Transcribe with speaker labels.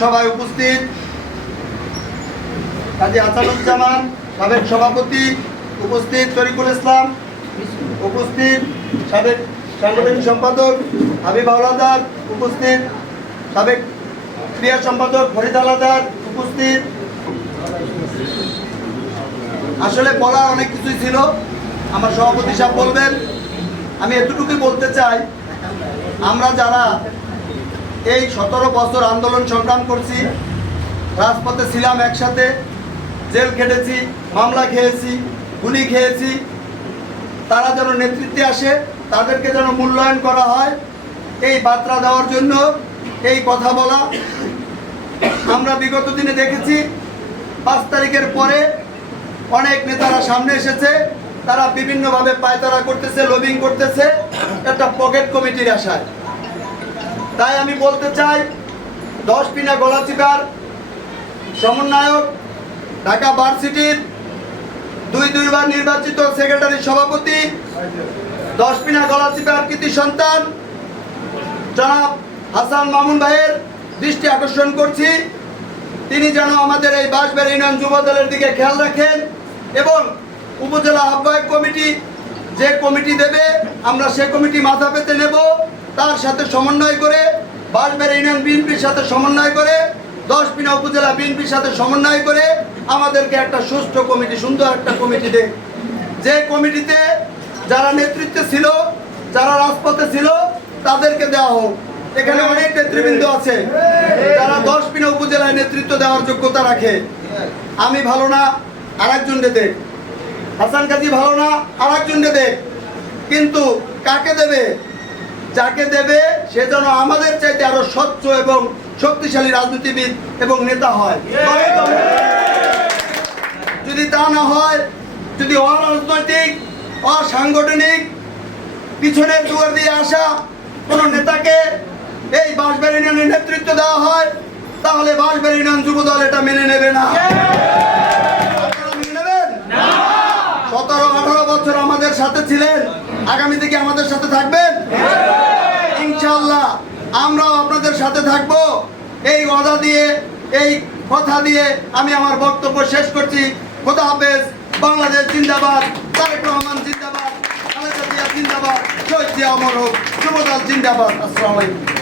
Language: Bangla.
Speaker 1: সভায় উপস্থিত কাজী আসাদুজ্জামান, সাবেক সভাপতি উপস্থিত তরিকুল ইসলাম, উপস্থিত সাবেক সাংগঠনিক সম্পাদক হাবিব আওলাদার, উপস্থিত সাবেক ক্রিয়া সম্পাদক ফরিদ আলাদার উপস্থিত আসলে বলার অনেক কিছুই ছিল। আমার সভাপতি সাহেব বলবেন, আমি এতটুকুই বলতে চাই, আমরা যারা এই সতেরো বছর আন্দোলন সংগ্রাম করছি। রাজপথে ছিলাম একসাথে। জেল খেটেছি, মামলা খেয়েছি, গুলি খেয়েছি। তারা যেন নেতৃত্বে আসে, তাদেরকে যেন মূল্যায়ন করা হয়। এই বার্তা দেওয়ার জন্য এই কথা বলা। আমরা বিগত দিনে দেখেছি, পাঁচ তারিখের পরে অনেক নেতারা সামনে এসেছে। তারা বিভিন্নভাবে পায়তারা করতেছে লবিং করতেছে। একটা পকেট কমিটির আশায়। তাই আমি বলতে চাই, দশ পিনা গলাচিপার সমন্বয়ক, ঢাকা ভার্সিটির দুই দুইবার নির্বাচিত সেক্রেটারি সভাপতি, দশ পিনা গলাচিপার কৃতি সন্তান, জনাব হাসান মামুন ভাইয়ের দৃষ্টি আকর্ষণ করছি। তিনি যেন আমাদের এই বাঁশবের ইউনিয়ন যুব দলের দিকে খেয়াল রাখেন এবং উপজেলা আহ্বায়ক কমিটি যে কমিটি দেবে, আমরা সে কমিটি মাথা পেতে নেব। তার সাথে সমন্বয় করে বাঁশবের ইউনিয়ন বিএনপির সাথে সমন্বয় করে দশ পিনা উপজেলা বিএনপির সাথে সমন্বয় করে আমাদেরকে একটা সুষ্ঠু কমিটি, সুন্দর একটা কমিটি দেয়। যে কমিটিতে যারা নেতৃত্বে ছিল, যারা রাজপথে ছিল, তাদেরকে দেওয়া হোক। এখানে অনেক নেতৃবৃন্দ আছে, যারা দশ পিনা উপজেলায় নেতৃত্ব দেওয়ার যোগ্যতা রাখে। আমি ভালো না আর একজন দেখ। হাসান কাজী ভালো না আর একজন দেখ। কিন্তু কাকে দেবে? যাকে দেবে সে যেন আমাদের চাইতে আরও স্বচ্ছ এবং শক্তিশালী রাজনীতিবিদ এবং নেতা হয়। যদি তা না হয় যদি অরাজনৈতিক অসাংগঠনিক পিছনের দুয়ার দিয়ে আসা কোন নেতাকে এই বাঁশবাড়ি ইউনিয়নের নেতৃত্ব দেওয়া হয় তাহলে বাঁশবাড়ি ইউনিয়ন যুব দল এটা মেনে নেবে না আপনারা মেনে নেবেন সতেরো আঠারো বছর আমাদের সাথে ছিলেন? আগামী থেকে আমাদের সাথে থাকবেন? ইনশাল্লাহ আমরাও আপনাদের সাথে থাকব। এই ওয়াদা দিয়ে, এই কথা দিয়ে আমি আমার বক্তব্য শেষ করছি। খোদা হাফেজ, বাংলাদেশ জিন্দাবাদ, তারেক রহমান জিন্দাবাদ জিন্দাবাদ, শহীদ জিয়া অমর হোক, যুবদল জিন্দাবাদ। আসসালামু আলাইকুম।